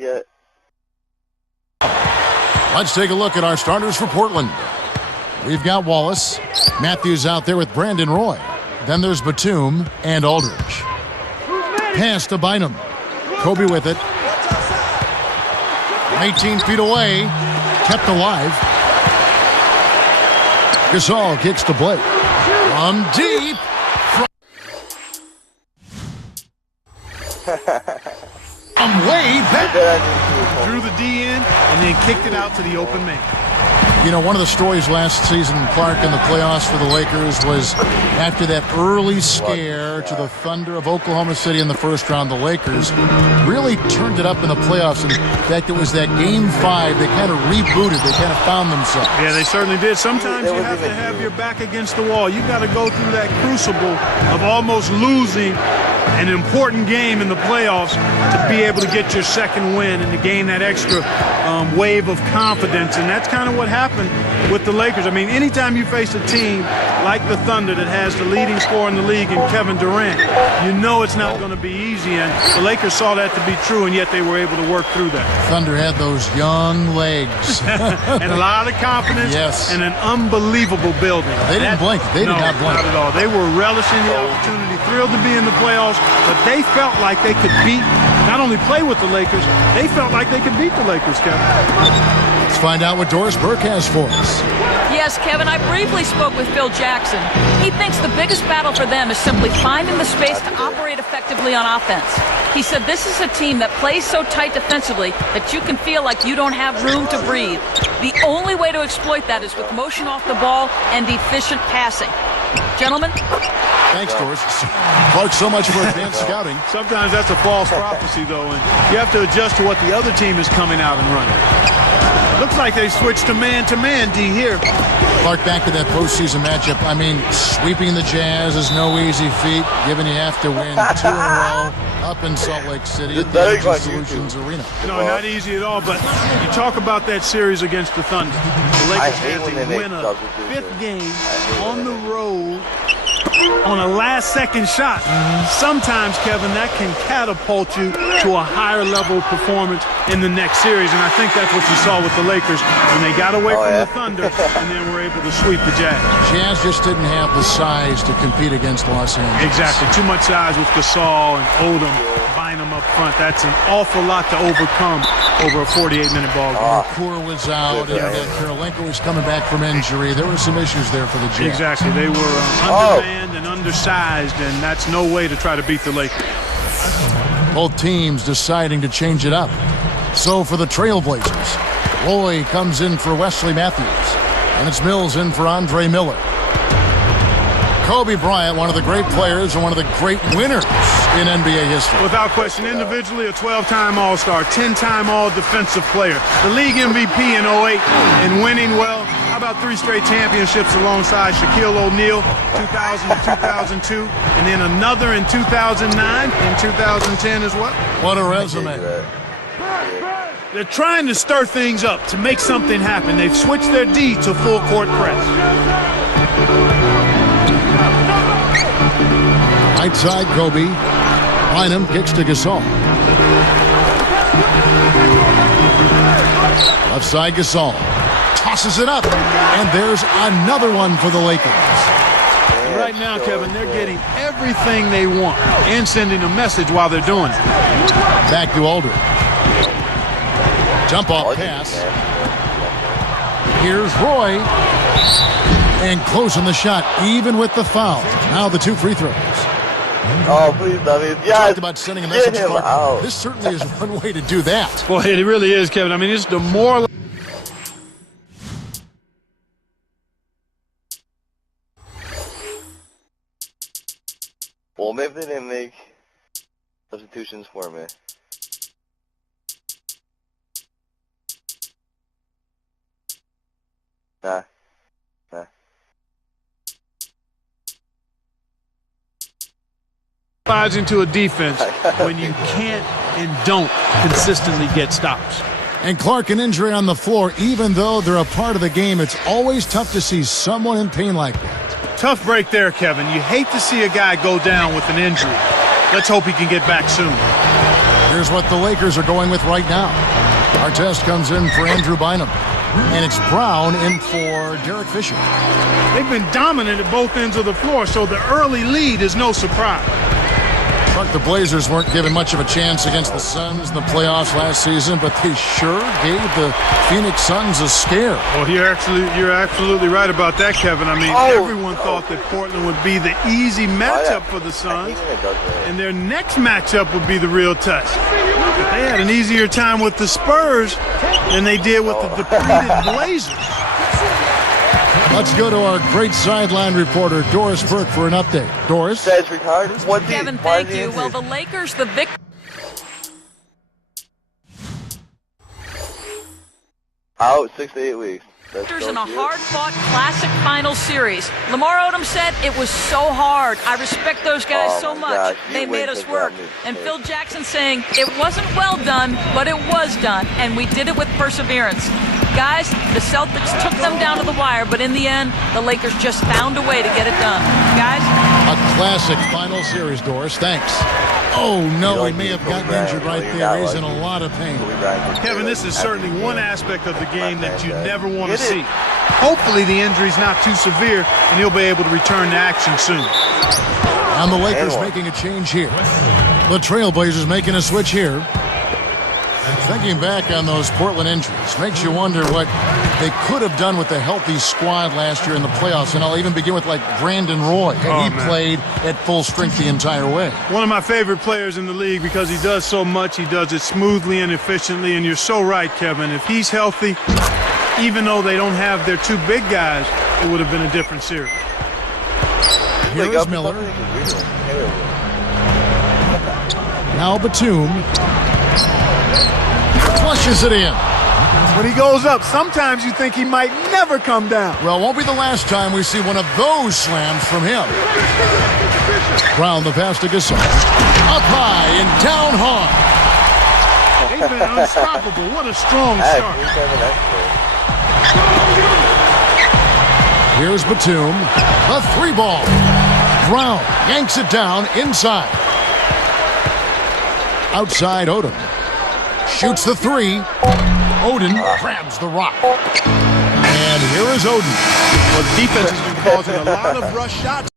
Yeah. Let's take a look at our starters for Portland. We've got Wallace. Matthews out there with Brandon Roy. Then there's Batum and Aldridge. Pass to Bynum. Kobe with it. 18 feet away. Kept alive. Gasol kicks to Blake. From deep. From way back. Drew the D in and then kicked it out to the open man. You know, one of the stories last season, Clark, in the playoffs for the Lakers was after that early scare to the Thunder of Oklahoma City in the first round, the Lakers really turned it up in the playoffs. In fact, it was that Game 5. They kind of rebooted. They kind of found themselves. Yeah, they certainly did. Sometimes you have to have your back against the wall. You got to go through that crucible of almost losing an important game in the playoffs to be able to get your second win and to gain that extra wave of confidence. And that's kind of what happened with the Lakers. I mean, anytime you face a team like the Thunder that has the leading scorer in the league in Kevin Durant, you know it's not going to be easy. And the Lakers saw that to be true, and yet they were able to work through that. Thunder had those young legs. And a lot of confidence. Yes. And an unbelievable building. They didn't blink. They did not blink. Not at all. They were relishing the opportunity, thrilled to be in the playoffs, but they felt like they could beat, not only play with the Lakers, they felt like they could beat the Lakers, Kevin. Let's find out what Doris Burke has for us. Yes, Kevin, I briefly spoke with Phil Jackson. He thinks the biggest battle for them is simply finding the space to operate effectively on offense. He said this is a team that plays so tight defensively that you can feel like you don't have room to breathe. The only way to exploit that is with motion off the ball and efficient passing. Gentlemen? Thanks, Doris. Clark, so much for advanced scouting. Sometimes that's a false prophecy, though, and you have to adjust to what the other team is coming out and running. Looks like they switched to man, D, here. Clark, back to that postseason matchup. I mean, sweeping the Jazz is no easy feat, given you have to win 2 in a row up in Salt Lake City at the Energy Solutions Arena. No, not easy at all, but you talk about that series against the Thunder. The Lakers had to win a 5th game on the road on a last-second shot. Sometimes, Kevin, that can catapult you to a higher level of performance in the next series, and I think that's what you saw with the Lakers when they got away from the Thunder and then were able to sweep the Jazz. Jazz just didn't have the size to compete against Los Angeles. Exactly. Too much size with Gasol and Odom, Bynum up front. That's an awful lot to overcome over a 48-minute ball game. Kaur was out, and Karolinko was coming back from injury. There were some issues there for the Jazz. Exactly. They were undermanned and undersized, and that's no way to try to beat the Lakers. Both teams deciding to change it up. So for the Trailblazers, Roy comes in for Wesley Matthews, and it's Mills in for Andre Miller. Kobe Bryant, one of the great players and one of the great winners in NBA history. Without question, individually a 12-time All-Star, 10-time All-Defensive Player, the league MVP in 08, and winning, well, how about 3 straight championships alongside Shaquille O'Neal, 2000 to 2002, and then another in 2009 and 2010 as well. What a resume. They're trying to stir things up to make something happen. They've switched their D to full court press. Right side, Kobe. Bynum kicks to Gasol. Left side, Gasol. Tosses it up. And there's another one for the Lakers. Right now, Kevin, they're getting everything they want and sending a message while they're doing it. Back to Aldridge. Jump off pass. Here's Roy. And closing the shot, even with the foul. Now the 2 free throws. Oh, please, David. Yeah. Talked about sending a message. This certainly is one way to do that. Well, it really is, Kevin. I mean, it's demoralizing. Well, maybe they didn't make substitutions for me. Nah. Into a defense when you can't and don't consistently get stops. And Clark, an injury on the floor. Even though they're a part of the game, it's always tough to see someone in pain like that. Tough break there, Kevin. You hate to see a guy go down with an injury. Let's hope he can get back soon. Here's what the Lakers are going with right now. Artest comes in for Andrew Bynum. And it's Brown in for Derek Fisher. They've been dominant at both ends of the floor, so the early lead is no surprise. But the Blazers weren't given much of a chance against the Suns in the playoffs last season, but they sure gave the Phoenix Suns a scare. Well, you're absolutely right about that, Kevin. I mean, everyone thought that Portland would be the easy matchup for the Suns, and their next matchup would be the real test. But they had an easier time with the Spurs than they did with the depleted Blazers. Let's go to our great sideline reporter, Doris Burke, for an update. Doris? That's retarded. What Kevin, thank you. Well, the Lakers, the victor. Out 6 to 8 weeks. Victors in a hard-fought classic final series. Lamar Odom said it was so hard. I respect those guys so much. Gosh, they made us work. And Phil Jackson saying it wasn't well done, but it was done, and we did it with perseverance. Guys, the Celtics took them down to the wire, but in the end, the Lakers just found a way to get it done. Guys? A classic final series, Doris. Thanks. Oh, no, he may have gotten injured right there. He's in a lot of pain. Kevin, this is certainly one aspect of the game that you never want to see. Hopefully the injury's not too severe, and he'll be able to return to action soon. And the Lakers making a change here. The Trailblazers making a switch here. Thinking back on those Portland injuries makes you wonder what they could have done with the healthy squad last year in the playoffs. And I'll even begin with, like, Brandon Roy. He played at full strength the entire way. One of my favorite players in the league because he does so much. He does it smoothly and efficiently. And you're so right, Kevin. If he's healthy, even though they don't have their two big guys, it would have been a different series. Here is Miller. Now Batum. Flushes it in. When he goes up, sometimes you think he might never come down. Well, it won't be the last time we see one of those slams from him. Brown, the pass to Gasol. Up high and down hard. They've been unstoppable. What a strong start. Here's Batum. A three ball. Brown yanks it down inside. Outside Odom. Shoots the three. Odom grabs the rock. And here is Odom. Well, defense has been causing a lot of rush shots.